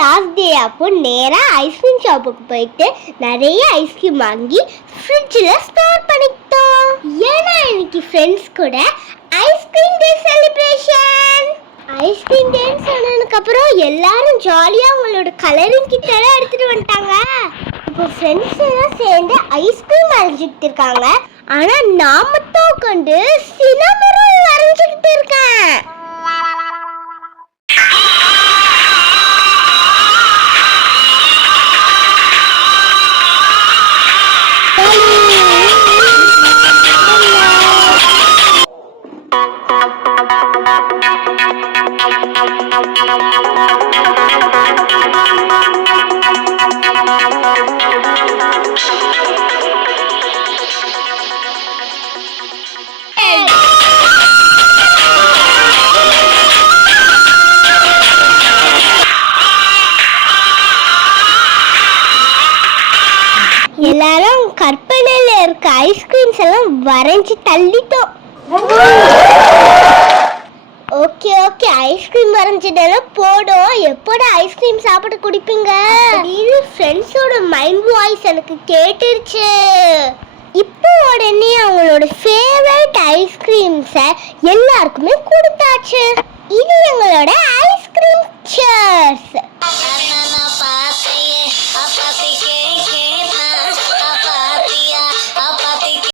Last day அப்போ நேராக ice cream ஷாப்புக்கு போயிட்டு நிறைய ஐஸ்கிரீம் வாங்கி ஃப்ரிட்ஜில் ஸ்டோர் பண்ணிக்கிட்டோம். ஏன்னா இன்னைக்கு ஃப்ரெண்ட்ஸ் கூட ஐஸ்கிரீம் டே செலிப்ரேஷன் ஐஸ்கிரீம் டேன்னு சொன்னதுக்கப்புறம் எல்லாரும் ஜாலியாக அவங்களோட கலரிங் கிட்ட எடுத்துகிட்டு எடுத்துட்டு வந்துட்டாங்க. இப்போ ஃப்ரெண்ட்ஸ் எல்லாம் சேர்ந்து ஐஸ்கிரீம் வரைஞ்சிக்கிட்டு இருக்காங்க. ஆனால் நான் மட்டும் உட்காந்து சினமரம் வரைஞ்சிக்கிட்டு இருக்கேன். எல்லாரும் கற்பனையில இருக்க ஐஸ்கிரீம்ஸ் எல்லாம் வரைஞ்சி தள்ளிட்டோம். ஐஸ்கிரீம் வரைஞ்சதெல்லாம் போடும் எப்போட ஐஸ்கிரீம் சாப்பிட்டு குடிப்பீங்க? இது ஃப்ரெண்ட்ஸோட மைண்ட் வாய்ஸ் எனக்கு கேட்டுருச்சு. இப்போ உடனே அவங்களோட ஃபேவரட் ஐஸ்கிரீம்ஸை எல்லாருக்குமே கொடுத்தாச்சு. இது எங்களோட ஐஸ்கிரீம் சேர்ஸ்